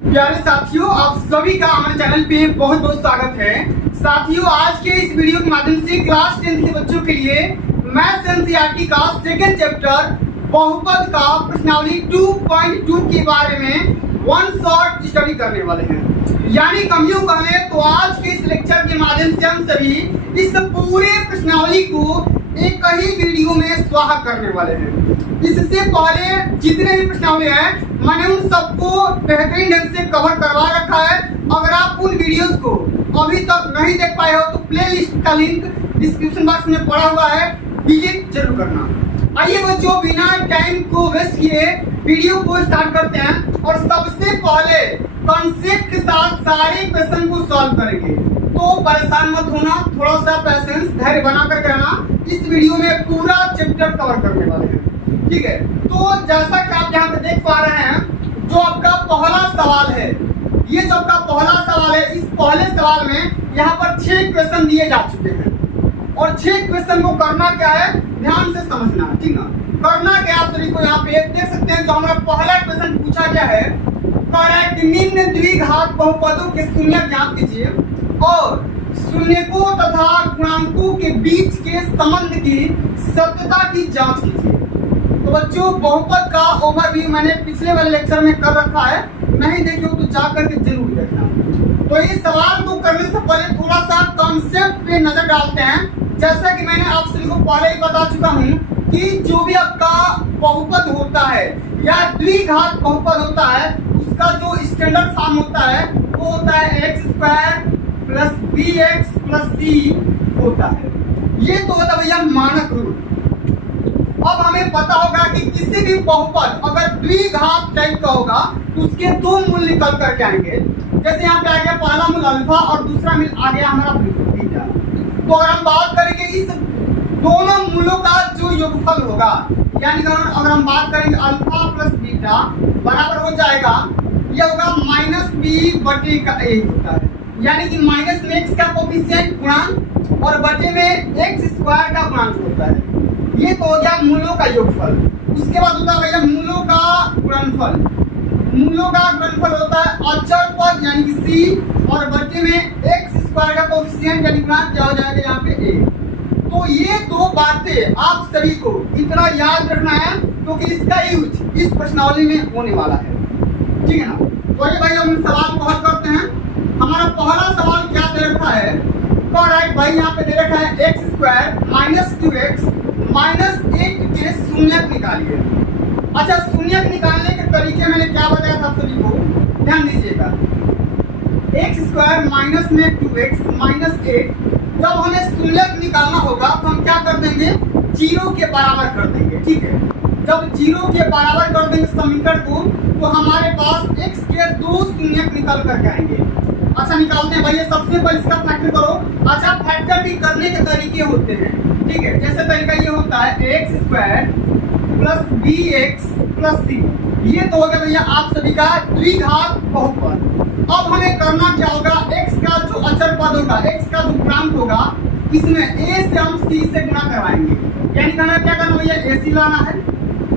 प्यारे साथियों, आप सभी का हमारे चैनल पे बहुत बहुत स्वागत है। साथियों, आज के इस वीडियो के माध्यम से क्लास 10 के बच्चों के लिए मैथ्स एनसीईआरटी का सेकंड चैप्टर बहुपद का प्रश्नावली 2.2 के बारे में वन शॉट स्टडी करने वाले हैं। यानी कम यूं कहें तो आज के इस लेक्चर के माध्यम से हम सभी इस पूरे प्रश्नावली को एक ही वीडियो में स्वाहा करने वाले हैं। इससे पहले जितने भी प्रश्नावली हैं मैंने उन सबको बेहतरीन ढंग से कवर करवा रखा है। अगर आप उन वीडियोस को अभी तक नहीं देख पाए हो तो प्लेलिस्ट का लिंक डिस्क्रिप्शन बॉक्स में पड़ा हुआ है, विजिट जरूर करना। आइए बच्चों, बिना टाइम को वेस्ट किए वीडियो को स्टार्ट करते हैं और सबसे पहले कॉन्सेप्ट के साथ सारे क्वेश्चन को सॉल्व करेंगे। तो परेशान मत होना, थोड़ा सा पैसेंस धैर्य बना कर रहना। इस वीडियो में पूरा चैप्टर कवर करने वाले हैं, ठीक है। तो जैसा कि आप यहाँ पे देख पा रहे हैं, जो आपका पहला सवाल है, ये जो आपका पहला सवाल है, इस पहले सवाल में यहाँ पर 6 क्वेश्चन दिए जा चुके हैं और 6 क्वेश्चन को करना क्या है ध्यान से समझना, ठीक ना। करना क्या आप सभी को यहाँ पे देख सकते हैं। जो हमारा पहला क्वेश्चन पूछा गया है, कह रहा है कि निम्न द्विघात बहुपदों के शून्य ज्ञात कीजिए और शून्यकों तथा गुणांकों के बीच के संबंध की सत्यता की जांच कीजिए। तो बच्चों, बहुपद का ओवरव्यू मैंने पिछले वाले लेक्चर में कर रखा है, नहीं देखे हो तो जाकर के जरूर देखना। तो इस सवाल को करने से पहले थोड़ा सा कॉन्सेप्ट पे नजर डालते हैं। जैसा कि मैंने आप सभी को पहले ही बता चुका हूँ कि जो भी आपका बहुपद होता है या द्विघात बहुपद होता है, उसका जो स्टैंडर्ड फॉर्म होता है वो होता है x² plus bx plus c होता है। ये तो होता है भैया मानक रूप। अब हमें पता होगा कि किसी भी बहुपद अगर द्विघात टाइप का होगा तो उसके 2 मूल निकल करके आएंगे। जैसे यहाँ पे आ गया पहला मूल अल्फा और दूसरा मूल आ गया हमारा बीटा। तो अगर हम बात करेंगे इस दोनों मूलों का जो योगफल होगा, यानी अगर हम बात करेंगे अल्फा प्लस बीटा बराबर हो जाएगा, यह होगा -b/a होता है। यानी कि माइनस में x का कोफिशिएंट गुणांक और बटे में x² का गुणांक होता है। ये तो हो गया मूलों का योगफल। उसके बाद होता है भैया मूलों का गुणनफल। मूलों का गुणनफल होता है अचर पद यानी कि c और बटे में x² का कोफिशिएंट यानी गुणांक क्या हो जाएगा यहाँ पे a। तो ये 2 बातें आप सभी को इतना याद रखना है क्योंकि इसका यूज इस प्रश्नावली में होने वाला है, ठीक है ना। तो ये भाई हम सवाल को हल करते हैं। हमारा पहला सवाल क्या दे रखा है, करेक्ट भाई यहाँ पे दे रखा है x² - 2x - 8 के शून्यक निकालिए। अच्छा, शून्यक निकालने के तरीके मैंने क्या बताया था सभी को, ध्यान दीजिएगा। x² माइनस में 2x - 8, जब हमें शून्यक निकालना होगा तो हम क्या कर देंगे, 0 के बराबर कर देंगे, ठीक है। जब 0 के बराबर कर देंगे समीकरण को तो हमारे पास x के 2 शून्यक निकल करके आएंगे। अच्छा, निकालते हैं भैया। सबसे पहले इसका फैक्टर करो। अच्छा, फैक्टर भी करने के तरीके होते हैं, ठीक है। जैसे तरीका ये होता है x² plus bx plus c। ये तो हो गया भैया आप सभी का द्विघात बहुपद। अब हमें करना क्या होगा, x का जो अचर पद होगा, x का जो गुणांक होगा, इसमें a से हम c से गुणा करवाएंगे। यानी कहना क्या करना भैया, ac लाना है,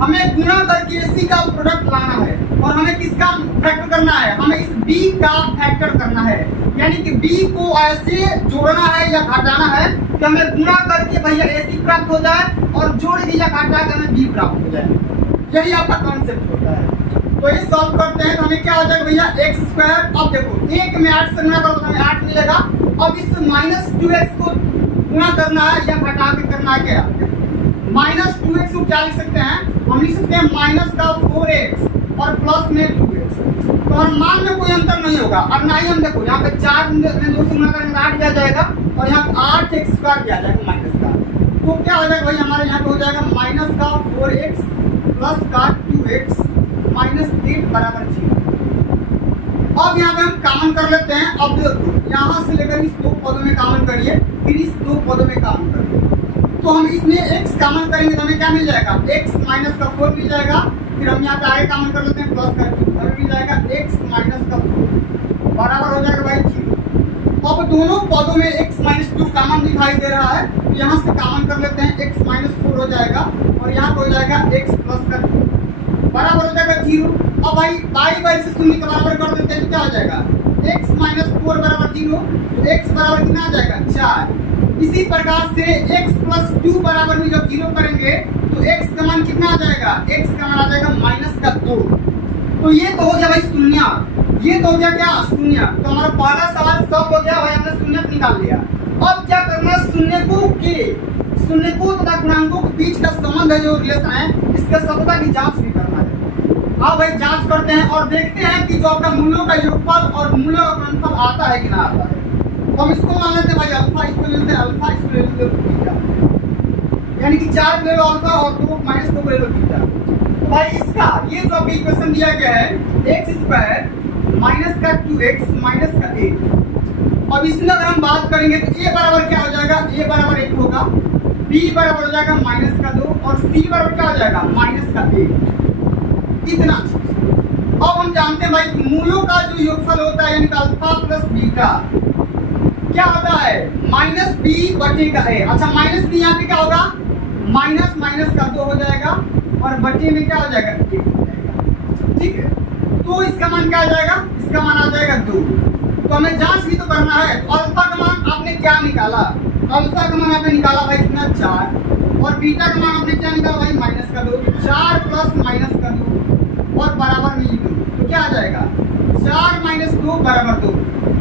हमें गुणा करके ac का प्रोडक्ट लाना है और हमें किसका फैक्टर करना है, हमें इस b का फैक्टर करना है। यानी कि b को ऐसे जोड़ना है या घटाना है कि हमें गुणा करके भैया ac प्राप्त हो जाए और जोड़ के या घटा के हमें b प्राप्त हो जाए। यही आपका कॉन्सेप्ट होता है। तो ये सॉल्व करते हैं तो हमें क्या हो जाएगा भैया, x²। अब देखो 1 में 8 से गुणा करो तो हमें 8 मिलेगा। अब इस -2x को गुणा करना है या घटा के करना है, क्या -2x को क्या लिख सकते हैं, हम लिख सकते हैं माइनस का 4x और प्लस में 2x। तो हर मान में कोई अंतर नहीं होगा और ना ही हम देखो यहाँ पे 4 में 2 से गुणा करेंगे 8 दिया जाएगा और यहाँ 8x² दिया जाएगा माइनस का। तो क्या हो जाएगा भाई, हमारे यहाँ पे हो जाएगा माइनस का 4x प्लस का 2x -8 बराबर 0। अब यहाँ पे हम कॉमन कर लेते हैं। अब देखो यहाँ से लेकर इस 2 पदों में कॉमन करिए, फिर इस 2 पदों में कॉमन करिए। तो हम इसमें x कॉमन करेंगे तो हमें क्या मिल जाएगा, x - का 4 मिल जाएगा। फिर हम यहाँ पे आगे कॉमन कर लेते हैं, प्लस का 2 हमें मिल जाएगा x - का 4 बराबर हो जाएगा भाई 0। अब दोनों पदों में x - 2 कॉमन दिखाई दे रहा है तो यहाँ से कॉमन कर लेते हैं, x - 4 हो जाएगा और यहाँ पे हो जाएगा x प्लस का 2 बराबर हो जाएगा 0। अब भाई बाई बाई से शून्य के बराबर कर देते हैं तो क्या हो जाएगा, x माइनस 4 बराबर 0, तो x बराबर कितना आ जाएगा 4। इसी प्रकार से x प्लस 2 बराबर में जब 0 करेंगे तो x का मान कितना आ जाएगा, x का मान आ जाएगा माइनस का 2। तो ये तो हो गया भाई शून्य, ये तो हो गया क्या शून्य। तो हमारा पहला सवाल सब हो गया भाई, हमने शून्य निकाल लिया। अब क्या करना, शून्यकों तथा गुणांकों के बीच का संबंध है जो रिलेशन है, इसका सतता की जांच भी करना है। अब भाई जांच करते हैं और देखते हैं कि जो आपका मूलों का योगफल और मूलों का गुणनफल आता है कि ना आता है। तो हम इसको मान लेते हैं भाई अल्फा, इसको ले लेते हैं अल्फा, इसको ले लेते हैं बीटा, यानी कि 4 ले लो अल्फा और 2 माइनस 2 ले लो बीटा। तो भाई इसका ये जो आपका इक्वेशन दिया गया है x स्क्वायर माइनस का 2x माइनस का 8। अब इसमें अगर हम बात करेंगे तो a बराबर क्या हो जाएगा, a बराबर 1 होगा, b बराबर हो जाएगा माइनस का 2 और c बराबर क्या हो जाएगा माइनस का 1। इतना। अब हम जानते हैं भाई मूलों का जो योगफल होता है यानी कि अल्फा प्लस बीटा क्या होता है माइनस बी बटे का ए। अच्छा माइनस बी यहाँ पे क्या होगा, माइनस माइनस का 2 हो जाएगा और बटे में क्या हो जाएगा 1 हो जाएगा। ठीक है, तो इसका मान क्या आ जाएगा, इसका मान आ जाएगा 2। तो हमें जांच भी तो करना है। तो अल्फा का मान आपने क्या निकाला, अल्फा का मान आपने निकाला भाई कितना 4 और बीटा का मान आपने क्या निकाला भाई माइनस का 2। 4 प्लस माइनस का 2 और बराबर में 2, तो क्या आ जाएगा 4 माइनस 2 बराबर 2,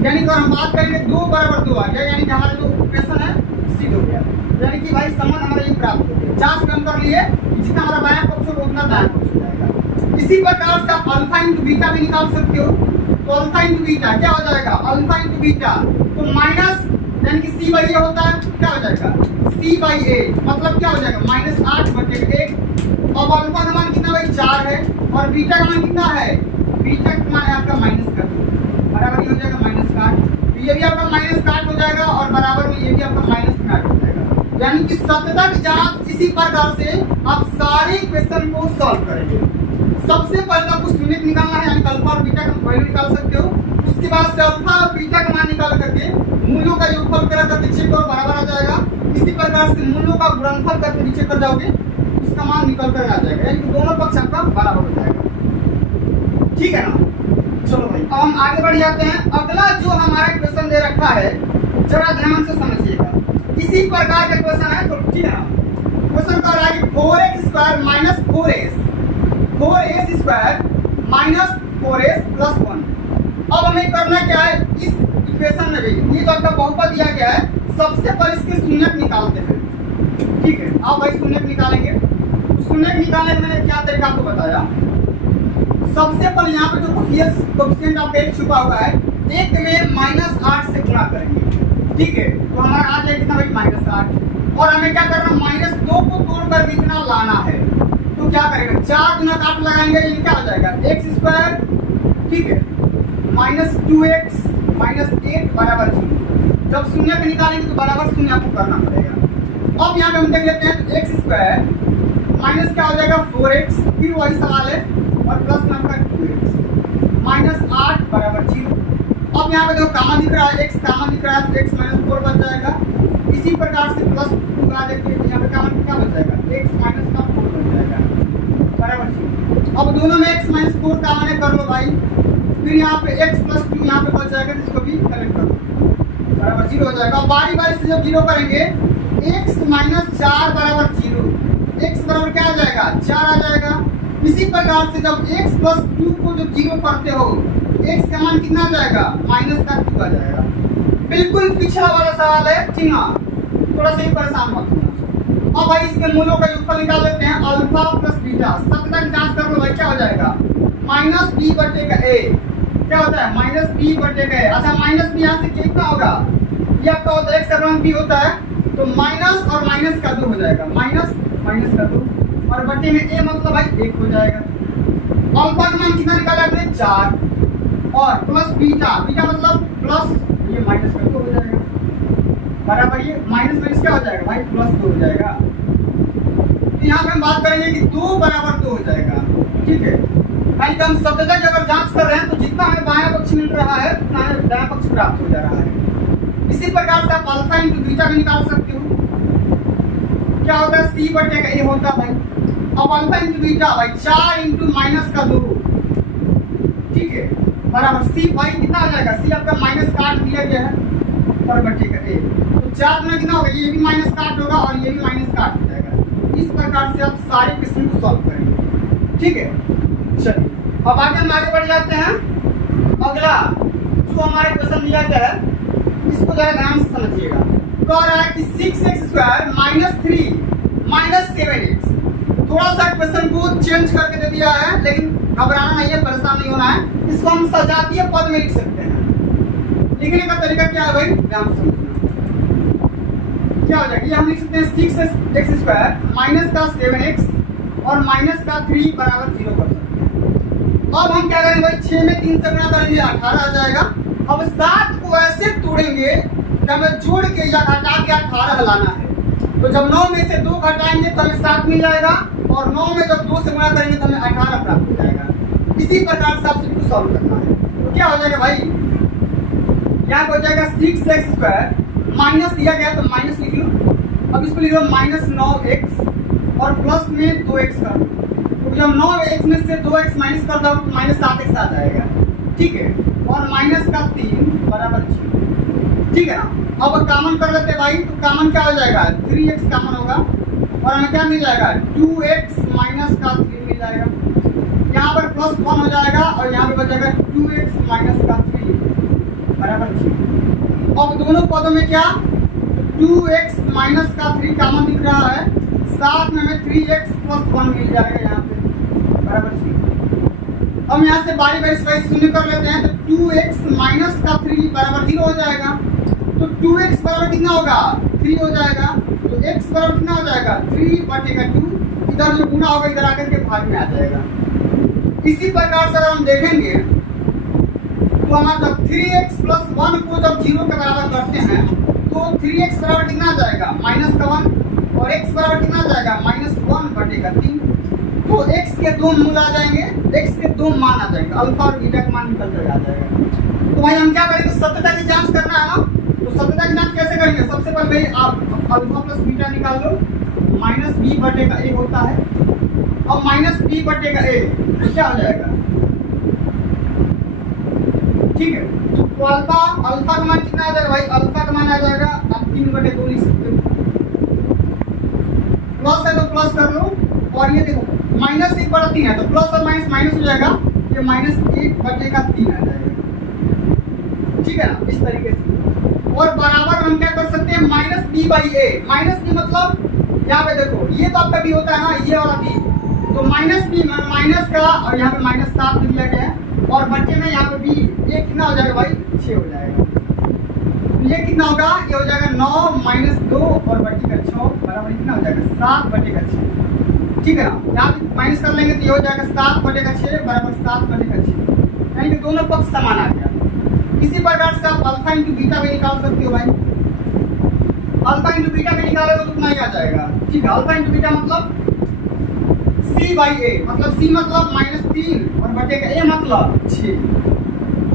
यानी कि हम बात करेंगे 2 बराबर 2 आ गया, यानी कि हमारा जो इक्वेशन है सिद्ध हो गया, यानी कि भाई संबंध हमारा ये प्राप्त हो गया। जांच हम कर लिए, जितना हमारा बायां पक्ष होगा उतना दायां पक्ष हो जाएगा। इसी प्रकार से आप अल्फा इंटू बीटा भी निकाल सकते हो। तो अल्फा इंटू बीटा क्या हो जाएगा, अल्फा इंटू बीटा तो माइनस यानी कि सी बाई ए होता है, क्या हो जाएगा सी बाई ए, मतलब क्या हो जाएगा माइनस 8 बटे 1। अब अल्फा का मान कितना भाई 4 है और बीटा का मान कितना है, बीटा का मान है आपका माइनस का 2 बराबर ये हो जाएगा माइनस का 8। ये भी आपका माइनस का 8 हो जाएगा और बराबर में ये भी आपका माइनस का 8 हो जाएगा। यानी कि सतता की जांच इसी प्रकार से आप सारे क्वेश्चन को सॉल्व करेंगे। सबसे पहले आपको शून्य निकालना है, यानी अल्फा और बीटा का वैल्यू निकाल सकते हो। उसके बाद से अल्फा और बीटा का मान निकाल करके मूलों का योगफल करके चेक करो बराबर आ जाएगा। इसी प्रकार से मूलों का गुणनफल करके नीचे कर जाओगे, इसका मान निकल कर आ जाएगा, यानी कि दोनों पक्ष आपका बराबर हो जाएगा। ठीक है ना, चलो भाई अब हम आगे बढ़ जाते हैं। अगला जो हमारा क्वेश्चन दे रखा है जरा ध्यान से समझिएगा, इसी प्रकार का क्वेश्चन है। तो ठीक है ना, क्वेश्चन कर रहा है 4x square minus 4s square minus 4s plus 1। अब हमें करना क्या है, इस इक्वेशन में भी ये जो आपका बहुपद दिया गया है सबसे पहले इसके शून्यक निकालते हैं। ठीक है, अब भाई शून्यक निकालेंगे। शून्यक निकालने में मैंने क्या तरीका आपको बताया। सबसे पहले यहाँ पे जो कोफिशिएंट आपका एक छुपा हुआ है, एक में माइनस 8 से गुणा करेंगे। ठीक है, तो हमारा आ जाएगा कितना भाई माइनस 8 और हमें क्या करना माइनस 2 को तोड़ कर कितना लाना है। तो क्या करेंगे 4 गुना 8 लगाएंगे, ये क्या हो जाएगा x स्क्वायर। ठीक है, माइनस 2x माइनस 8 बराबर 0। जब शून्य को निकालेंगे तो बराबर शून्य आपको करना पड़ेगा। अब यहाँ पे हम देख लेते हैं एक्स स्क्वायर माइनस क्या हो जाएगा 4x, फिर वही सवाल है और प्लस में आपका 2x माइनस 8 बराबर 0। अब यहाँ पे जो कामा दिख रहा है x कामा दिख रहा है तो x माइनस 4 बच जाएगा। इसी प्रकार से प्लस 2 का देखिए यहाँ पे कामा क्या बच जाएगा x माइनस का 4 बच जाएगा बराबर 0। अब दोनों में x माइनस 4 कामा कर लो भाई, फिर यहाँ पे x प्लस 2 यहाँ पे बच जाएगा, जिसको भी कलेक्ट कर लो बराबर 0 हो जाएगा। बारी बारी से जब 0 करेंगे x माइनस 4 बराबर 0, x बराबर क्या आ जाएगा 4 आ जाएगा। इसी प्रकार से जब x प्लस 2 को जब 0 करते हो x का मान कितना आ जाएगा माइनस का 2 आ जाएगा। बिल्कुल पिछला वाला सवाल है, ठीक है, थोड़ा सा ही परेशान मत होना। अब भाई इसके मूलों का योगफल निकाल लेते हैं, अल्फा प्लस बीटा। सतता की जांच कर लो भाई, क्या हो जाएगा माइनस b बटे का a, क्या होता है माइनस b बटे का a। अच्छा माइनस b यहाँ से कितना होगा, ये आपका होता है x अपॉन b होता है, तो माइनस और माइनस का 2 हो जाएगा, माइनस माइनस का 2 और बटे में a मतलब भाई 1 हो जाएगा। अल्फा का मान कितना निकाला आपने 4 और प्लस बीटा, बीटा मतलब प्लस ये माइनस का 2 हो जाएगा बराबर ये माइनस माइनस क्या हो जाएगा भाई प्लस 2 हो जाएगा। तो यहाँ पे हम बात करेंगे कि 2 बराबर 2 हो जाएगा। ठीक है, यानी कि हम सत्यता की अगर जांच कर रहे हैं तो जितना हमें बायां पक्ष मिल रहा है उतना हमें दायां पक्ष प्राप्त हो जा रहा है। इसी प्रकार से आप अल्फा इंटू बीटा भी निकाल सकते हो, क्या होता है c बटे का a होता है भाई। अब अल्फा इंटू बीटा भाई 4 इंटू माइनस का 2 ठीक है, बराबर सी भाई कितना आ जाएगा, सी आपका माइनस काट दिया गया है और बटे का ए, तो 4 में कितना होगा, ये भी माइनस काट होगा और ये भी माइनस काट हो जाएगा। इस प्रकार से आप सारे क्वेश्चन को सॉल्व करेंगे, ठीक है। चलिए अब आगे हम आगे बढ़ जाते हैं। अगला जो हमारे क्वेश्चन दिया गया है इसको जरा ध्यान से समझिएगा। कह रहा है कि 6x² माइनस 3 माइनस 7x। थोड़ा सा क्वेश्चन को चेंज करके दे दिया है, लेकिन घबराना नहीं है, परेशान नहीं होना है। इसको हम सजातीय पद में लिख सकते हैं। लिखने का तरीका क्या है भाई, ध्यान से समझना। क्या हो जाएगा, ये हम लिख सकते हैं 6x² माइनस का 7x और माइनस का 3 बराबर 0 कर सकते हैं। अब हम क्या करेंगे भाई, 6 में 3 से गुणा करेंगे 18 आ जाएगा। अब 7 को ऐसे तोड़ेंगे कि हमें जोड़ के या घटा के 18 लाना है। तो जब 9 में से 2 घटाएंगे तो हमें 7 मिल जाएगा और 9 में जब 2 से गुणा करेंगे तो हमें 18 प्राप्त हो जाएगा। इसी प्रकार से आप सभी को सॉल्व करना है। तो क्या हो जाएगा भाई, यहाँ पे हो जाएगा 6x² माइनस दिया गया तो माइनस लिख लो। अब इसको लिख लो माइनस 9x और प्लस में 2x कर दो। तो जब 9x में से 2x माइनस कर दो तो माइनस 7x आ जाएगा, ठीक है। और माइनस का 3 बराबर 0, ठीक है ना। अब कॉमन कर लेते हैं भाई, तो कॉमन क्या हो जाएगा, 3x कॉमन होगा और हमें क्या मिल जाएगा, 2x माइनस का 3 मिल जाएगा। यहाँ पर प्लस 1 हो जाएगा और यहाँ पे बचेगा 2x माइनस का 3 बराबर 0। अब दोनों पदों में क्या, 2x माइनस का 3 कॉमन दिख रहा है, साथ में हमें 3x प्लस 1 मिल जाएगा यहाँ पे बराबर 0। हम यहाँ से बारी बारी से शून्य कर लेते हैं, तो 2x माइनस का 3 बराबर 0 हो जाएगा। तो 2x बराबर कितना होगा, 3 हो जाएगा। तो x बराबर कितना हो जाएगा, 3 बटेगा 2। इधर जो गुना होगा इधर आकर के भाग में आ जाएगा। इसी प्रकार से अगर हम देखेंगे तो हमारा जब 3x प्लस 1 को जब 0 के बराबर करते हैं तो 3x बराबर कितना आ जाएगा, माइनस का 1 और x बराबर कितना आ जाएगा, माइनस 1 बटेगा 3। तो x के 2 मूल आ जाएंगे, x के 2 मान आ जाएंगे, अल्फा और बीटा का मान निकल कर आ जाएगा। तो भाई हम क्या करेंगे, सत्यता की जांच करना है ना। तो सत्यता की जांच कैसे करेंगे, सबसे पहले आप अल्फा प्लस बीटा निकाल लो, माइनस बी बटेगा ए होता है। अब माइनस बी बटेगा ए तो क्या हो जाएगा, ठीक है। तो अल्फा का मान कितना आ जाएगा भाई, अल्फा का मान आ जाएगा, आप 3/2 लिख सकते हो। प्लस है तो प्लस कर लो, और ये देखो माइनस 1/3 है तो प्लस और माइनस माइनस हो जाएगा, ये माइनस 1/3 आ जाएगा, ठीक है ना, इस तरीके से। और बराबर हम क्या कर सकते हैं, minus b by a. Minus b मतलब यहाँ पे देखो ये तो आपका बी होता है ना, ये वाला बी, तो माइनस बी माइनस का और यहाँ पे माइनस 7 दिया गया है और बच्चे में यहाँ पे बी, ये कितना हो जाएगा भाई, 6 हो जाएगा। तो ये कितना होगा, ये हो जाएगा 9 माइनस 2 और बट्टी का 6 बराबर कितना हो जाएगा, 7 बटे का 6, ठीक है ना। यहाँ पे माइनस कर लेंगे तो ये हो जाएगा 7 बटे का 6 बराबर 7 बटे का 6, यानी कि दोनों पक्ष समान आ गया। इसी प्रकार से आप अल्फा इंटू बीटा भी निकाल सकते हो भाई। अल्फा इंटू बीटा भी निकालेगा तो कितना ही आ जाएगा, ठीक है। अल्फा इंटू बीटा मतलब c बाई ए, मतलब c मतलब माइनस 3 और बटे का a मतलब 6।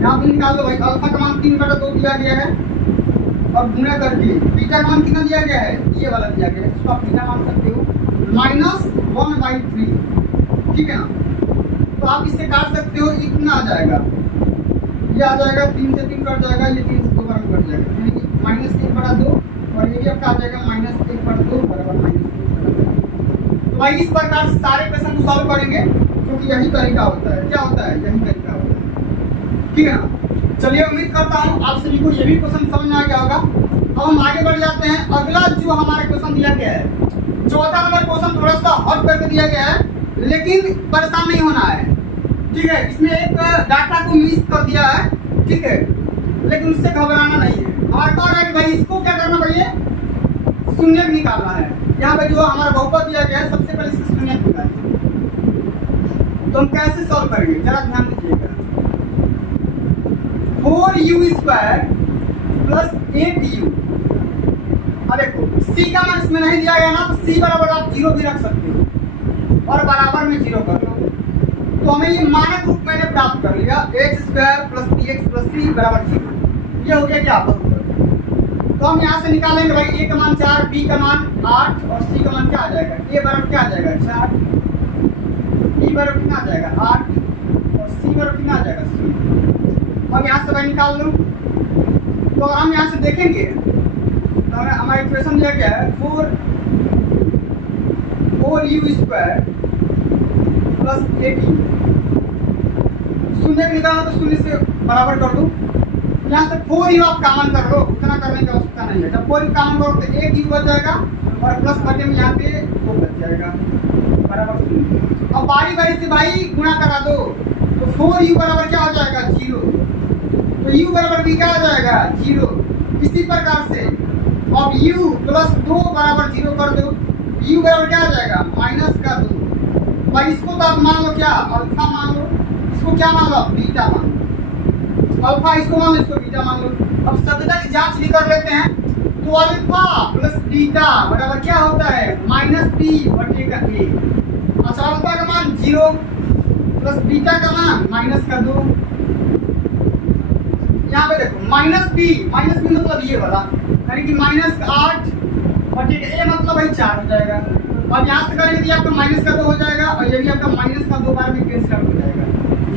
यहाँ पे निकाल दो भाई, अल्फा का मान 3/2 दिया गया है और गुणा करके बीटा का मान कितना दिया गया है, ये वाला दिया गया है, इसको आप बीटा मान सकते हो, -1/3, ठीक है ना। तो आप इससे काट सकते हो, इतना आ जाएगा, ये आ जाएगा 3 से 3 कट जाएगा, ये 3 से 2 बार कट जाएगा, यानी कि -1/2 और ये भी आपका आ जाएगा -1/2 बराबर -1/2। तो भाई इस प्रकार से सारे क्वेश्चन को सॉल्व करेंगे, क्योंकि यही तरीका होता है। क्या होता है, यही तरीका होता है, ठीक है ना। चलिए उम्मीद करता हूँ आप सभी को ये भी क्वेश्चन समझ में आ गया होगा। अब हम आगे बढ़ जाते हैं। अगला जो हमारा क्वेश्चन दिया गया है, चौथा नंबर क्वेश्चन थोड़ा सा हट करके दिया गया है, लेकिन परेशान नहीं होना है, ठीक है। इसमें एक डाटा को मिस कर दिया है, ठीक है, लेकिन उससे घबराना नहीं है। हमारा कह रहा है कि भाई इसको क्या करना पड़िए, शून्य निकालना है। यहाँ पे जो हमारा बहुपद दिया गया है, सबसे पहले इसका शून्य निकालिए। तो हम कैसे सॉल्व करेंगे, जरा ध्यान दीजिएगा। 4u² plus 8u। अब देखो c का मान इसमें नहीं दिया गया ना, तो c बराबर आप 0 भी रख सकते हो और बराबर में 0 कर लो। तो हमें ये मानक रूप मैंने प्राप्त कर लिया, x² plus bx plus c बराबर 0। ये हो गया क्या, बहुपद। तो हम यहाँ से निकालेंगे भाई, a का मान 4, b का मान 8 और c का मान क्या आ जाएगा, a बराबर क्या आ जाएगा 4, b बराबर कितना आ जाएगा 8 और c करो कितना आ जाएगा 0। अब यहाँ से भाई निकाल लो। तो अगर हम यहाँ से देखेंगे तो हमारा इक्वेशन दिया गया है 4u² प्लस 8u। शून्य निकालना तो शून्य से बराबर कर दो। यहाँ से 4u आप कॉमन कर लो, उतना करने की आवश्यकता नहीं है। जब 4u कॉमन करो तो 1u बच जाएगा और प्लस बटे में यहाँ पे 2 बच जाएगा बराबर 0। अब बारी बारी से भाई गुणा करा दो तो 4u बराबर क्या हो जाएगा 0। तो u बराबर भी क्या आ जाएगा 0। इसी प्रकार से अब u प्लस 2 बराबर 0 कर दो, u बराबर क्या आ जाएगा -2। भाई इसको तो आप मान लो क्या अल्फा मान लो, इसको क्या मान लो बीटा मान लो। अल्फा इसको मान लो, इसको बीटा मान लो। अब सत्यता की जांच भी कर लेते हैं। तो अल्फा प्लस बीटा बराबर क्या होता है -b/a। अच्छा अल्फा का मान 0 प्लस बीटा का मान -2। यहाँ पे देखो -b मतलब ये वाला यानी कि -8/a मतलब भाई 4 हो जाएगा। अब यहाँ से करेंगे तो आपका -2 हो जाएगा और ये भी आपका -2 बार में कैंसिल आउट हो जाएगा,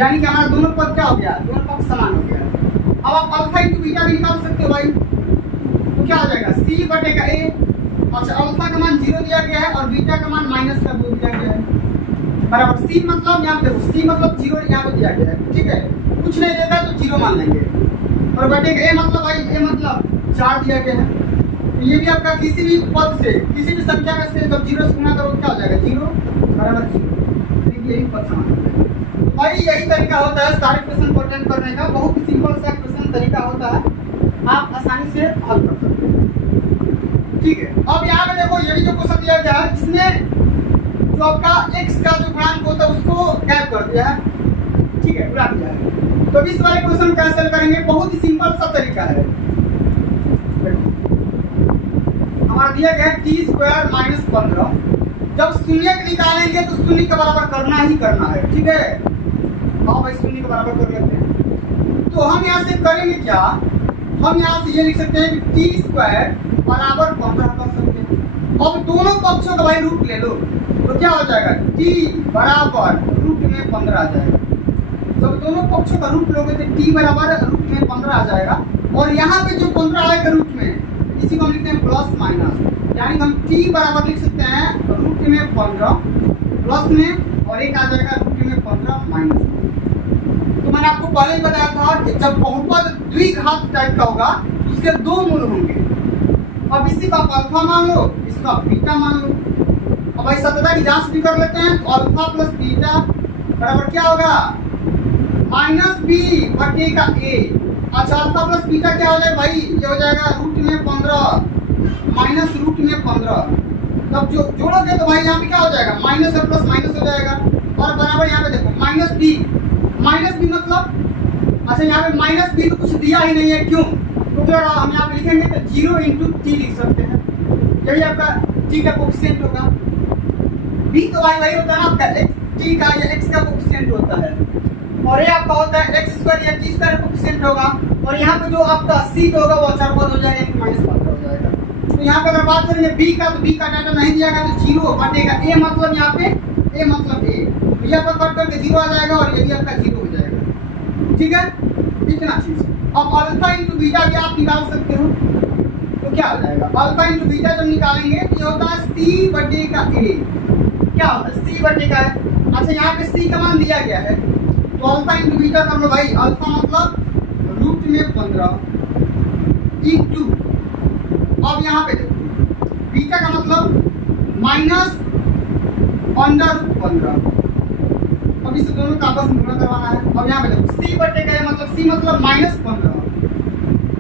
यानी कि हमारा दोनों पद क्या हो गया, दोनों पद समान हो गया। अब आप अल्फा इंटू बीटा भी निकाल सकते हो भाई, तो क्या हो जाएगा c/a। अच्छा अल्फा का मान 0 दिया गया है और बीटा का मान -2 दिया गया है बराबर c मतलब यहाँ पे देखो c मतलब 0 यहाँ पे दिया गया है, ठीक है। कुछ नहीं देगा तो 0 मान लेंगे और बटे a मतलब भाई a मतलब 4 दिया गया है। ये भी आपका किसी भी पद से किसी भी संख्या में से जब 0 से गुणा करो क्या हो जाएगा 0 बराबर 0। यही पद समान हो जाएगा। भाई यही तरीका होता है सारे क्वेश्चन को अटेंड करने का, बहुत ही सिंपल सा क्वेश्चन तरीका होता है, आप आसानी से हल कर सकते हैं, ठीक है। अब यहाँ पे देखो ये भी जो क्वेश्चन दिया गया है इसने जो आपका x का जो गुणांक होता है उसको गायब कर दिया है, ठीक है, उड़ा दिया है। तो इस वाले क्वेश्चन कैंसिल करेंगे, बहुत ही सिंपल सा तरीका है। हमारा दिया गया है t² - 15। जब शून्य निकालेंगे तो शून्य के बराबर करना ही करना है, ठीक है। हाँ भाई शून्य के बराबर कर लेते हैं। तो हम यहाँ से करेंगे क्या, हम यहाँ से ये लिख सकते हैं कि t² बराबर 15 कर सकते हैं। अब दोनों पक्षों का भाई रूट ले लो तो क्या हो जाएगा t बराबर रूट में 15 आ जाएगा। जब दोनों पक्षों का रूट लोगे तो t बराबर रूट में 15 आ जाएगा और यहाँ पे जो 15 आएगा रूट में इसी को हम लिखते हैं प्लस माइनस, यानी हम t बराबर लिख सकते हैं रूट में 15 प्लस में और एक आ जाएगा रूट में 15 माइनस। तो मैंने आपको पहले ही बताया था कि जब बहुपद द्विघात टाइप का होगा उसके 2 मूल होंगे। अब इसी का आप अल्फा मान लो, इसका बीटा मान लो। अब भाई सत्यता की जांच भी कर लेते हैं। तो अल्फा प्लस बीटा बराबर क्या होगा -b/a। अच्छा अल्फा प्लस बीटा क्या हो जाएगा भाई, ये हो जाएगा रूट में 15 माइनस रूट में 15। तब जो जोड़ोगे तो भाई यहाँ पे क्या हो जाएगा माइनस और प्लस माइनस हो जाएगा और बराबर यहाँ पे देखो -b मतलब अच्छा यहाँ पे -b तो कुछ दिया ही नहीं है, क्यों? क्योंकि अगर हम यहाँ पे लिखेंगे तो 0 × t लिख सकते हैं, यही आपका t का कोफिशिएंट होगा। b तो भाई वही होता है ना आपका t का या x का कोफिशिएंट होता है और ये आपका होता है x² या t² कोफिशिएंट होगा और यहाँ पे जो आपका c होगा वो अचरपद हो जाएगा यानी -15 हो जाएगा। तो यहाँ पे अगर बात करेंगे b का तो b का डाटा नहीं दिया गया तो 0 बटेगा a मतलब यहाँ पे a मतलब a, तो यहाँ पर कट करके 0 आ जाएगा और ये भी आपका 0 हो जाएगा, ठीक है। इतना चीज। अब अल्फा इंटू बीटा भी आप निकाल सकते हो तो क्या हो जाएगा अल्फा इंटू बीटा जब निकालेंगे तो ये होता है c/a। क्या होता है c/a है। अच्छा यहाँ पे c का मान दिया गया है तो अल्फा इंटू बीटा कर लो भाई। अल्फा मतलब रूट में 15 इंटू, अब यहाँ पे देखो बीटा का मतलब -√15। अब इसे दोनों का आपस में गुणा करवाना है। अब यहाँ पे देखो c/a मतलब c मतलब -15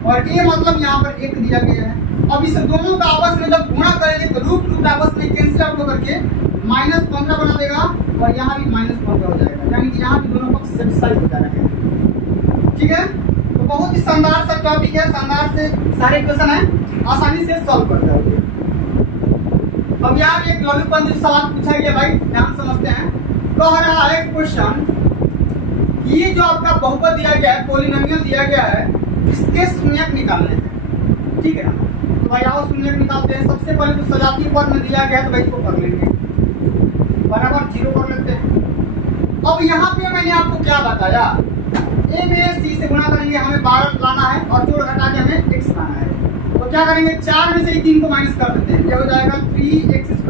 और a मतलब यहाँ पर 1 दिया गया है। अब इसे दोनों का आपस में जब गुणा करेंगे तो रूट आपस में कैंसिल आउट होकर के -15 बना देगा और यहाँ भी -15 हो जाएगा, यानी कि यहाँ भी दोनों पक्ष सेटिस्फाई हो जाएगा, ठीक है। तो बहुत ही शानदार सा टॉपिक है, शानदार से सारे क्वेश्चन है, आसानी से सॉल्व कर जाओगे। अब यहाँ एक लॉलीपॉप जो सवाल पूछा गया भाई ध्यान समझते हैं। कह रहा है क्वेश्चन ये जो आपका बहुपद दिया गया है पॉलिनोमियल दिया गया है इसके शून्यक निकालने हैं, ठीक है ना। तो भाई आओ शून्यक निकालते हैं। सबसे पहले तो सजातीय पद में दिया गया है तो भाई इसको कर लेंगे बराबर 0 कर लेते हैं। अब यहाँ पे मैंने आपको क्या बताया, ए में सी से गुणा करेंगे, हमें 12 लाना है और जोड़ घटा के हमें x लाना है। तो क्या करेंगे, 4 में से 3 को माइनस कर देते हैं, ये हो जाएगा 3x²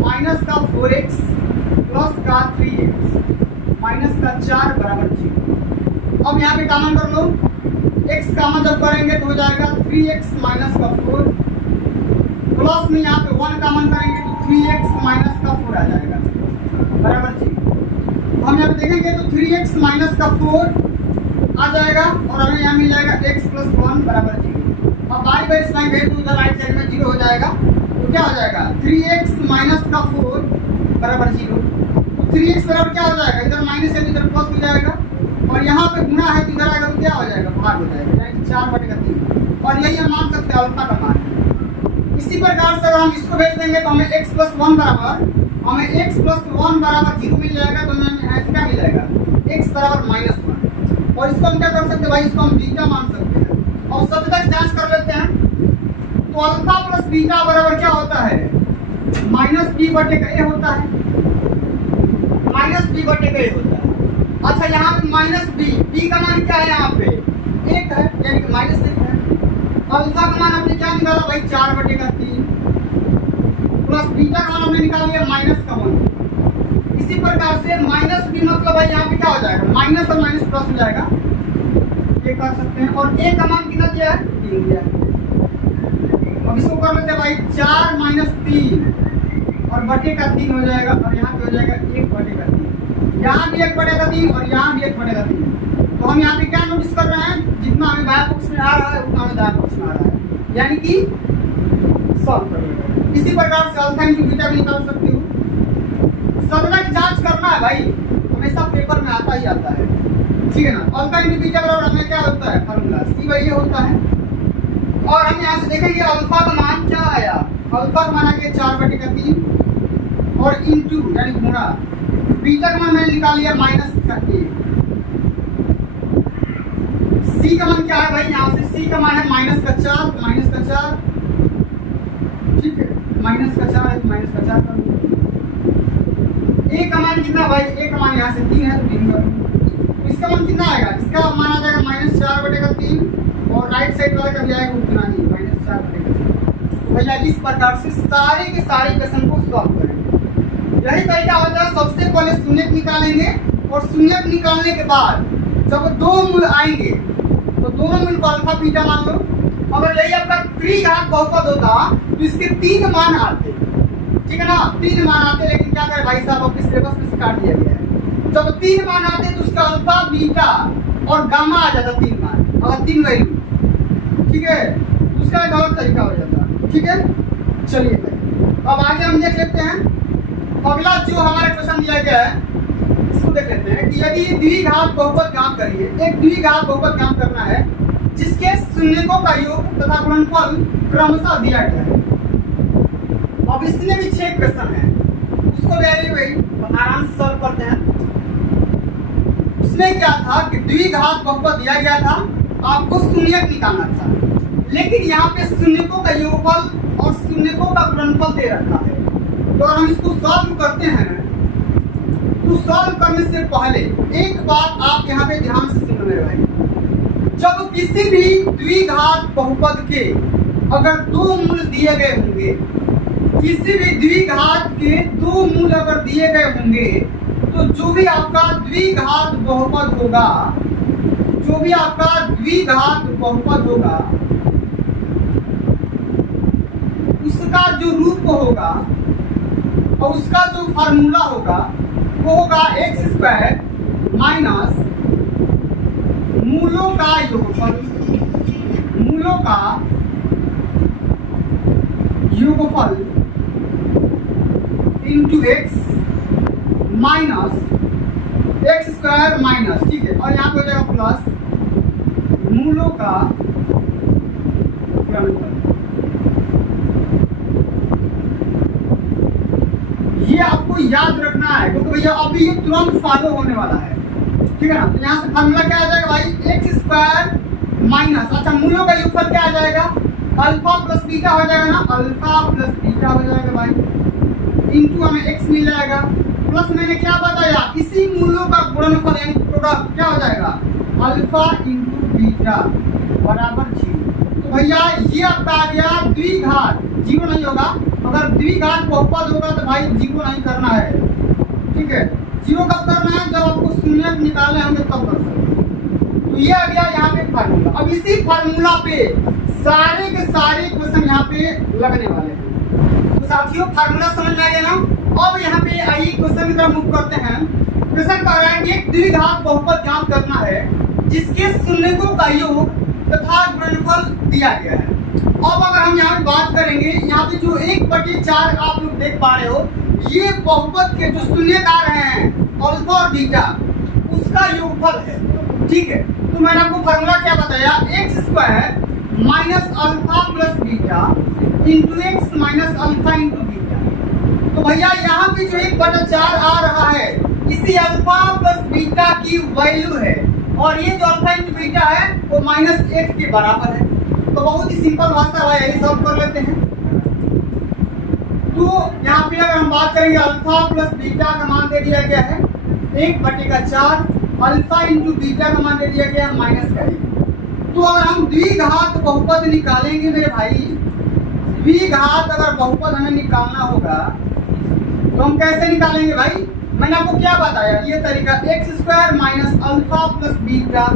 माइनस का 4x प्लस का 3x माइनस का 4 बराबर 0। अब यहाँ पे कॉमन कर लो, x कॉमन जब करेंगे तो हो जाएगा 3x माइनस का 4 प्लस में यहाँ पे 1 कॉमन करेंगे तो 3x माइनस का 4 आ जाएगा बराबर 0। हम यहाँ पे देखेंगे तो 3x माइनस का 4 आ जाएगा और हमें यहाँ मिल जाएगा x प्लस 1 बराबर 0। अब बारी बारी स्लाइड है तो उधर राइट साइड में 0 हो जाएगा, तो क्या हो जाएगा 3x माइनस का 4 बराबर 0। 3x बराबर क्या हो जाएगा, इधर माइनस है तो इधर प्लस हो जाएगा और यहाँ पे गुणा है तो इधर आएगा तो क्या हो जाएगा, भाग हो जाएगा, यानी 4/3। और यही हम मान सकते हैं अल्फा का मान। इसी प्रकार से अगर हम इसको भेज देंगे तो हमें x प्लस 1 बराबर 0 मिल जाएगा, तो हमें क्या मिल जाएगा, x बराबर -1। और इसको हम क्या कर सकते हैं भाई, इसको हम बीटा मान सकते हैं और सतत जांच कर लेते हैं। तो अल्फा प्लस बीटा बराबर क्या होता है, -b/a होता है, -b/a होता है। अच्छा यहाँ पे -b का मान क्या है, यहाँ पे 1 है, यानी कि -1 है। अल्फा का मान आपने क्या निकाला भाई, 4/3 प्लस बीटा का मान हमने निकाल लिया -1। इसी प्रकार से -b मतलब भाई यहाँ पे क्या हो जाएगा, माइनस और माइनस प्लस हो जाएगा, ये कर सकते हैं। और a का मान कितना दिया है, 3 दिया है। अब इसको कर लेते हैं भाई, 4 - 3 और बटे का 3 हो जाएगा और यहाँ पे हो जाएगा 1/3। यहाँ भी 1/3 और यहाँ भी 1/3। तो हम यहाँ पे क्या नोटिस कर रहे हैं, जितना हमें बाय बॉक्स में आ रहा है उतना हमें दाएं बॉक्स में आ रहा है, यानी कि सॉल्व कर लेंगे। इसी प्रकार से अल्फा इंटू बीटा भी निकाल सकते हो। सतत जांच करना है भाई, हमेशा पेपर में आता ही आता है, ठीक है ना। अल्फा इंटू बीटा बराबर हमें क्या होता है, फार्मूला C/A होता है। और हम यहाँ से देखेंगे अल्फा का मान क्या आया, अल्फा का मान आ गया 4/3 और इंटू यानी गुणा, बीटा का मान मैंने निकाल लिया -1। सी का मान क्या है भाई, यहाँ से सी का मान है -4, ठीक है, -4 है तो -4 कर लो। ए का मान कितना भाई, ए का मान यहाँ से 3 है तो 3 कर लो। तो इसका मान कितना आएगा, इसका मान आ जाएगा -4/3 और राइट साइड वाला का भी आएगा उतना ही -4/3। तो भैया इस प्रकार से सारे के सारे क्वेश्चन को सॉल्व करेंगे। यही तरीका होता है, सबसे पहले शून्यक निकालेंगे और शून्यक निकालने के बाद जब 2 मूल आएंगे तो दोनों मूल को अल्फा बीटा मान लो। अगर यही आपका त्रिघात बहुपद होता तो इसके 3 मान आते, ठीक है ना, 3 मान आते, लेकिन क्या करें भाई साहब, आपके सिलेबस में से काट दिया गया है। जब 3 मान आते तो उसका अल्फा बीटा और गामा आ जाता 3 मान, अगर 3 वैल्यू, ठीक है, उसका एक और तरीका हो जाता, ठीक है। चलिए भाई अब आगे हम देख लेते हैं। अगला जो हमारा क्वेश्चन दिया गया है इसको देख लेते हैं कि यदि द्विघात बहुपद काम करिए, एक द्विघात बहुपद काम करना है जिसके शून्यकों का योग तथा गुणनफल क्रमशः दिया गया है। अब इसमें भी 6 क्वेश्चन है, उसको भी आराम से सॉल्व करते हैं। उसमें क्या था कि द्विघात बहुपद दिया गया था, आपको शून्यक निकालना था, लेकिन यहाँ पे शून्यकों का योगफल और शून्यकों का गुणनफल दे रखा है। तो अगर हम इसको सॉल्व करते हैं तो सॉल्व करने से पहले एक बात आप यहाँ पे ध्यान से सुनो मेरे भाई, जब किसी भी द्विघात बहुपद के अगर 2 मूल दिए गए होंगे, किसी भी द्विघात के 2 मूल अगर दिए गए होंगे, तो जो भी आपका द्विघात बहुपद होगा, जो भी आपका द्विघात बहुपद होगा, उसका जो रूप होगा और उसका जो फार्मूला होगा वो होगा x² माइनस मूलों का योगफल, मूलों का योगफल into x minus x² minus, ठीक है, और यहाँ पे हो जाएगा प्लस मूलों का गुणनफल। ये आपको याद रखना है क्योंकि भैया अभी ये तुरंत फॉलो होने वाला है, ठीक है ना। तो यहाँ से फार्मूला क्या आ जाएगा भाई, x² माइनस, अच्छा मूलों का योगफल क्या आ जाएगा, अल्फा प्लस बीटा हो जाएगा ना, अल्फा प्लस बीटा हो जाएगा भाई, इंटू हमें x मिल जाएगा प्लस मैंने क्या बताया, इसी मूल्यों का गुणनफल यानी प्रोडक्ट क्या हो जाएगा, अल्फा इंटू बीटा बराबर 0। तो भैया ये आपका आ गया द्विघात, 0 नहीं होगा, अगर द्विघात बहुपद होगा तो भाई 0 नहीं करना है, ठीक है। 0 कब करना है, जब आपको शून्य निकालने होंगे तब कर सकते हैं। तो ये आ गया यहाँ पे फार्मूला। अब इसी फार्मूला पे सारे के सारे क्वेश्चन यहाँ पे लगने वाले हैं। तो साथियों फार्मूला समझ में आ गया ना। अब यहाँ पे आइए क्वेश्चन की तरफ मूव करते हैं। क्वेश्चन कह रहा है कि एक द्विघात बहुपद ज्ञात करना है जिसके शून्यकों का योग तथा गुणनफल दिया गया है। अब अगर हम यहाँ पे बात करेंगे, यहाँ पे जो 1/4 आप लोग देख पा रहे हो, ये बहुपद के जो शून्यक आ रहे हैं अल्फा और बीटा, उसका योगफल है, ठीक है। तो मैंने आपको फार्मूला क्या बताया, x² minus alpha plus beta into x minus alpha into beta. तो भैया यहाँ पे जो 1/4 आ रहा है, इसी अल्फा प्लस बीटा की वैल्यू है, और ये जो अल्फा इंटू बीटा है वो -1 के बराबर है। तो बहुत ही सिंपल भाषा है, यही सॉल्व कर लेते हैं। तो यहाँ पे अगर हम बात करेंगे, अल्फा प्लस बीटा का मान दे दिया गया है 1/4, अल्फा इंटू बीटा का मान दे दिया गया है -1। तो अगर हम द्विघात बहुपद निकालेंगे मेरे भाई, द्विघात अगर बहुपद हमें निकालना होगा तो हम कैसे निकालेंगे भाई, मैंने आपको क्या बताया, ये तरीका x² minus alpha plus beta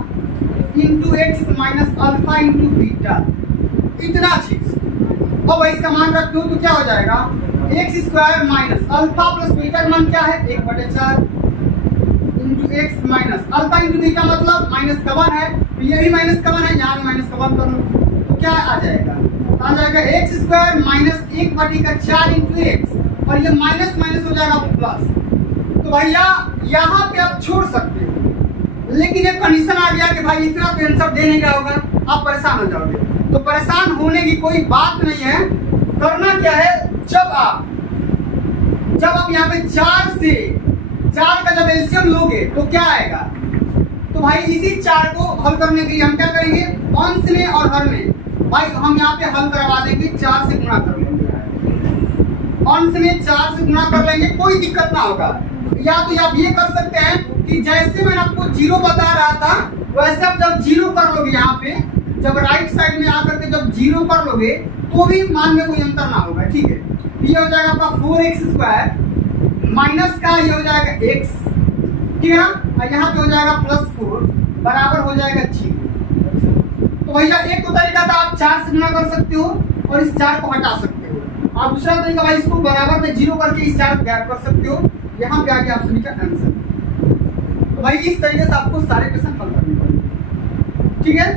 into x minus alpha into beta, इतना चीज। अब इसका मान रखते हो तो क्या हो जाएगा, x² minus alpha plus beta का मान क्या है 1/4 into x minus alpha into beta, मतलब माइनस का 1 है, ये भी माइनस का 1 है, यहाँ भी माइनस का 1 कर लो, तो क्या आ जाएगा, x² माइनस 1/4 इंटू एक्स, और ये माइनस माइनस हो जाएगा प्लस। तो भैया यहाँ पे आप छोड़ सकते हो, लेकिन एक कंडीशन आ गया कि भाई इतना तो आंसर दे नहीं रहा होगा, आप परेशान हो जाओगे। तो परेशान होने की कोई बात नहीं है। करना क्या है, जब आप यहाँ पे 4 का जब एलसीएम लोगे तो क्या आएगा, तो भाई इसी 4 को हल करने के लिए हम क्या करेंगे, अंश में और हर में भाई हम यहाँ पे हल करवा देंगे, 4 से गुणा कर लेंगे, अंश में 4 से गुणा कर लेंगे, कोई दिक्कत ना होगा। या तो आप ये कर सकते हैं कि जैसे मैंने आपको 0 बता रहा था, वैसे आप जब 0 कर लोगे, यहाँ पे जब राइट साइड में आकर के जब 0 कर लोगे तो भी मान में कोई अंतर ना होगा, ठीक है। ये हो जाएगा आपका 4x² माइनस का ये हो जाएगा x, ठीक है ना, और यहाँ पे हो जाएगा +4 बराबर हो जाएगा 0। तो भैया एक तो तरीका था, आप 4 से गुणा कर सकते हो और इस 4 को हटा सकते हो, और दूसरा तरीका भाई इसको बराबर में 0 करके इस 4 को गैप कर सकते हो। यहाँ पे आ गया आप सभी का आंसर। तो भाई इस तरीके से आपको सारे क्वेश्चन हल करने पड़ेंगे, ठीक है।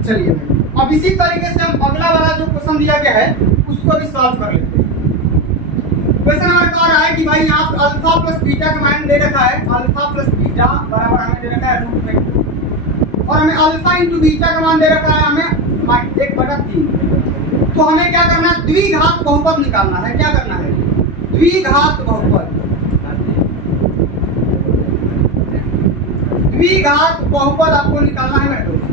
चलिए भाई अब इसी तरीके से हम अगला वाला जो क्वेश्चन दिया गया है उसको भी सॉल्व कर लेते हैं। क्वेश्चन हमारा कह रहा है कि भाई यहाँ अल्फा प्लस बीटा का मान दे रखा है, अल्फा प्लस बीटा बराबर हमें दे रखा है √2, और हमें अल्फा इंटू बीटा का मान दे रखा है हमें 1/3। तो हमें क्या करना है, द्विघात बहुपद निकालना है। क्या करना है, द्विघात बहुपद, द्विघात बहुपद आपको निकालना है मेरे दोस्त।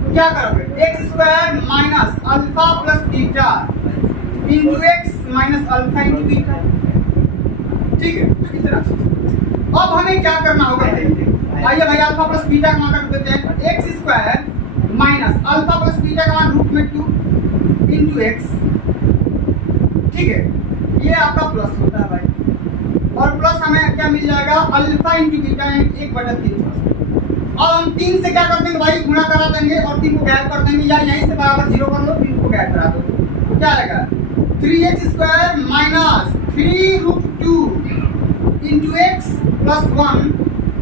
तो क्या करोगे, x² minus alpha plus beta into x minus alpha into beta, ठीक है, इतना। अब हमें क्या करना होगा, आइए भाई अल्फा प्लस बीटा का मान रख देते हैं, x² minus alpha plus beta का मान √2 इंटू एक्स, ठीक है, ये आपका प्लस होता है भाई, और प्लस हमें क्या मिल जाएगा, अल्फा इंटू बीटा यानी 1/3। अब हम 3 से क्या कर देंगे भाई, गुणा करा देंगे और 3 को गैप कर देंगे, या यहीं से बराबर 0 कर लो, 3 को गैप करा दो, तो क्या आएगा 3x² minus 3√2 into x plus 1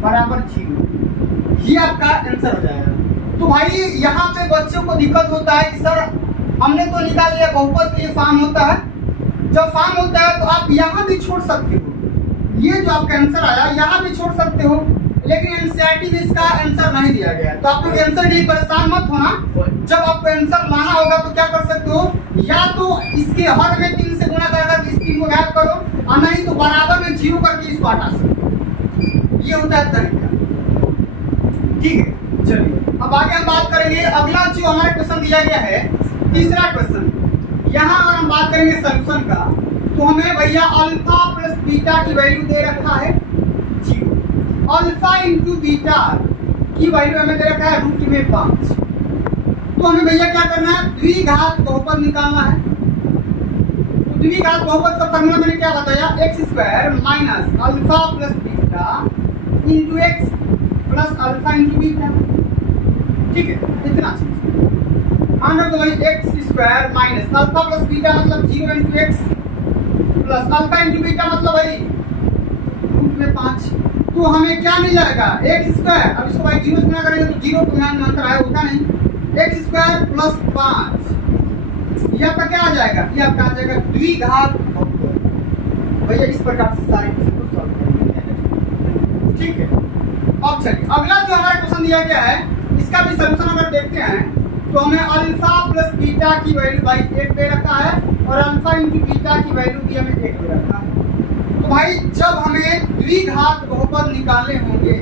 बराबर 0। ये आपका आंसर हो जाएगा। तो भाई यहाँ पे बच्चों को दिक्कत होता है कि सर हमने तो निकाल लिया बहुपद के लिए फॉर्म होता है, जब फॉर्म होता है तो आप यहाँ भी छोड़ सकते हो, ये जो आपका आंसर आया यहाँ भी छोड़ सकते हो, लेकिन एनसीईआरटी में इसका आंसर नहीं दिया गया है। तो आप लोग आंसर के लिए परेशान मत होना, जब आपको आंसर लाना होगा तो क्या कर सकते हो, या तो इसके हर में 3 से गुणा कर इस 3 को गैप करो, और नहीं तो बराबर में 0 करके इसको हटा सकते, ये होता है तरीका, ठीक है। चलिए अब आगे हम बात करेंगे, अगला जो हमारा क्वेश्चन दिया गया है, तीसरा क्वेश्चन। यहाँ अगर हम बात करेंगे सोल्यूशन का, तो हमें भैया अल्फा प्लस बीटा की वैल्यू दे रखा है अल्फा इंटू बीटा की वैल्यू हमें दे रखा है रूट में 5। तो हमें भैया क्या करना है, द्विघात बहुपद निकालना है। तो द्विघात बहुपद का फॉर्मूला मैंने क्या बताया, x square minus alpha plus beta into x plus alpha into beta. ठीक है, इतना मान रखो भाई, x square minus alpha plus beta मतलब 0 into x plus alpha into beta मतलब भाई रूट में 5। तो हमें क्या मिल जाएगा, एक्स स्क्वायर, अब इसको भाई 0 से गुणा करेंगे तो 0 को मान अंतर आया होता नहीं, एक्स स्क्वायर प्लस 5 ये आपका क्या आ जाएगा, ये आपका आ जाएगा द्विघात बहुपद। भैया इस प्रकार से सारे क्वेश्चन को सॉल्व करेंगे। ठीक है, अब चलिए अगला जो हमारा क्वेश्चन दिया गया है इसका भी सलूशन अगर देखते हैं तो हमें अल्फा प्लस बीटा की वैल्यू भाई 1 दे रखा है और अल्फा इंटू बीटा की वैल्यू भी हमें 1 दे रखा है। तो भाई जब हमें द्विघात बहुपद निकालने होंगे,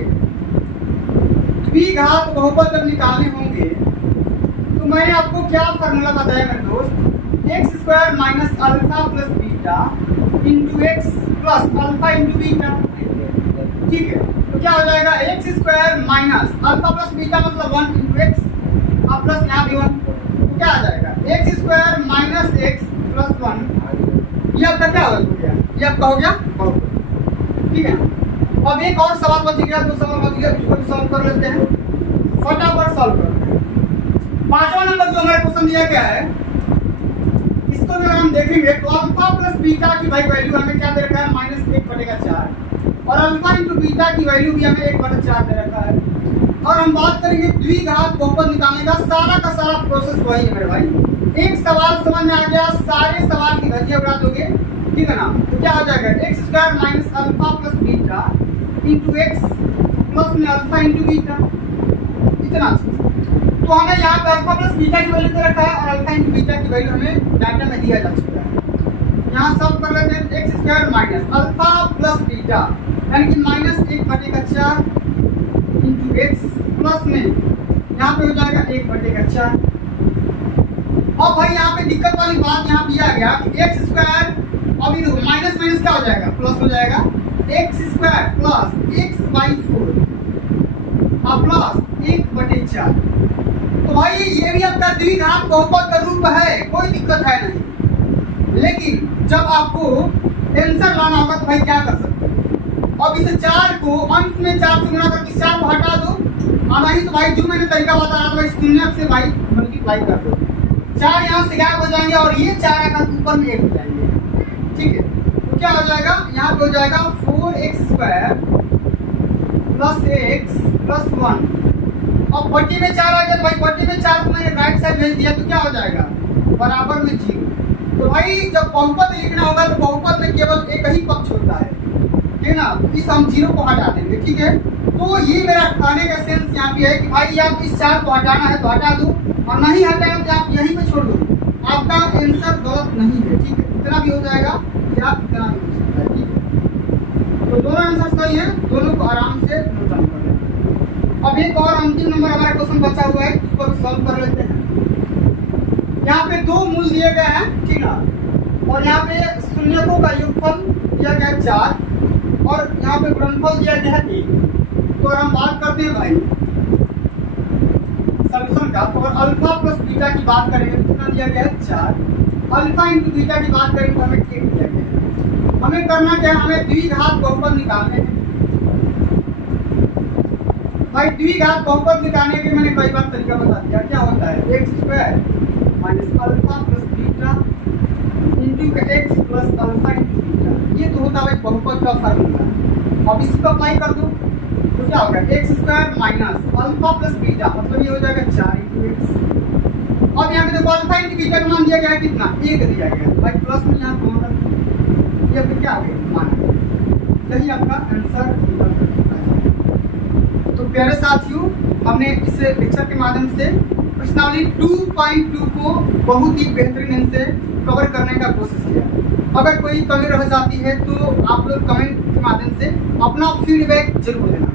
द्विघात बहुपद जब निकालने होंगे तो मैंने आपको क्या फॉर्मूला बताया मेरे दोस्त, x square minus alpha plus beta into x plus alpha into beta. ठीक है, तो क्या हो जाएगा, x square minus alpha plus beta मतलब 1 इंटू एक्स और प्लस यहाँ भी 1, तो क्या आ जाएगा, x square minus x plus 1। ये आपका क्या हो गया, ये आपका हो गया बहुपद। ठीक है, अब एक और सवाल बच गया, 2 सवाल बच गया, इसको भी सॉल्व कर लेते हैं, फटाफट सॉल्व करते हैं। 5वां नंबर जो हमारा क्वेश्चन दिया गया है इसको अगर हम देखेंगे तो अल्फा प्लस बीटा की भाई वैल्यू हमें क्या दे रखा है, -1/4 और अल्फा इंटू बीटा की वैल्यू भी हमें 1/4 दे रखा है। और हम बात करेंगे द्विघात बहुपद निकालने का सारा प्रोसेस वही है मेरे भाई। एक सवाल समझ में आ गया, सारे सवाल की धज्जियां उड़ा दोगे, ठीक है ना। तो क्या हो जाएगा, x square minus alpha plus beta into x plus में अल्फा इंटू बीटा, इतना। तो हमें यहाँ पे अल्फा प्लस बीटा की वैल्यू दे रखा है और अल्फा इंटू बीटा की वैल्यू हमें डाटा में दिया जा चुका है। यहाँ सॉल्व कर लेते हैं, x square minus alpha plus beta यानी कि -1/4 इंटू एक्स प्लस में यहाँ पे हो जाएगा 1/4। और भाई यहाँ पे दिक्कत वाली बात यहाँ दिया गया कि एक्स स्क्वायर, अभी माइनस माइनस क्या हो जाएगा, प्लस हो जाएगा, एक्स स्क्वायर प्लस x/4 और प्लस 1/4। तो भाई ये भी आपका द्विघात बहुपद का रूप है, कोई दिक्कत है नहीं। लेकिन जब आपको आंसर लाना होगा तो भाई क्या कर सकते हो, अब इस 4 को अंश में 4 से गुणा करके 4 को हटा दो, और नहीं तो भाई जो मैंने तरीका बताया था भाई शून्य से भाई मल्टीप्लाई कर दो, 4 यहाँ से गायब हो जाएंगे और ये 4 आकर ऊपर में 1 हो जाएंगे। ठीक है, तो क्या हो जाएगा, यहाँ पे हो जाएगा 4x square plus x plus 1 और बट्टी में 4 आ गया। तो भाई बट्टी में 4 को मैंने राइट साइड भेज दिया, तो क्या हो जाएगा, बराबर में 0। तो भाई जब बहुपद लिखना होगा तो बहुपद में केवल एक ही पक्ष होता है, ठीक है ना। इस हम 0 को हटा देंगे, ठीक है। तो ये मेरा कहने का सेंस यहाँ पे है कि भाई आप इस 4 को हटाना है तो हटा दो, और नहीं हटाना तो आप यहीं पे छोड़ दो, आपका आंसर गलत नहीं है। ठीक है, इतना भी हो जाएगा या इतना भी हो सकता है। ठीक है, तो दोनों आंसर सही है, दोनों को आराम से नोट डाउन कर लें। अब एक और अंतिम नंबर हमारा क्वेश्चन बचा हुआ है, उसको भी सॉल्व कर लेते हैं। यहाँ पे 2 मूल दिए गए हैं, ठीक है, और यहाँ पे शून्यकों का योगफल दिया गया है 4 और यहाँ पे गुणनफल दिया गया है 1। तो हम बात करते हैं भाई सॉल्यूशन का, तो अगर अल्फा प्लस बीटा की बात करेंगे तो कितना दिया गया है 4, अल्फा इंटू बीटा की बात करेंगे तो हमें 1 दिया गया है। हमें करना क्या है, हमें द्विघात बहुपद निकालने हैं। भाई द्विघात बहुपद निकालने के मैंने कई बार तरीका बता दिया, क्या होता है, x square minus alpha plus beta into x plus alpha into beta, ये तो होता है बहुपद का फार्मूला। अब इसको अप्लाई कर दो तो क्या होगा, x square minus alpha plus beta मतलब ये हो जाएगा 4 इंटू एक्स। अब यहाँ पे देखो अल्फा इंटू बीटा का मान दिया गया है कितना, 1 दिया गया है। भाई प्लस में यहाँ कौन कर, ये आपका क्या हो गया, मान, यही आपका आंसर। तो प्यारे साथियों, हमने इस लेक्चर के माध्यम से प्रश्नावली 2.2 को बहुत ही बेहतरीन से कवर करने का कोशिश किया। अगर कोई कमी रह जाती है तो आप लोग कमेंट के माध्यम से अपना फीडबैक जरूर देना।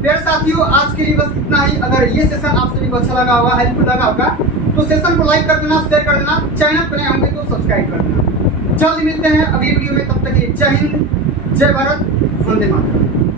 प्यारे साथियों, आज के लिए बस इतना ही। अगर ये सेशन आप सभी को अच्छा लगा होगा, हेल्पफुल लगा होगा, तो सेशन को लाइक कर देना, शेयर कर देना, चैनल पर नए होंगे तो सब्सक्राइब कर देना। जल्द मिलते हैं अगली वीडियो में, तब तक के लिए जय हिंद, जय भारत, वंदे मातरम।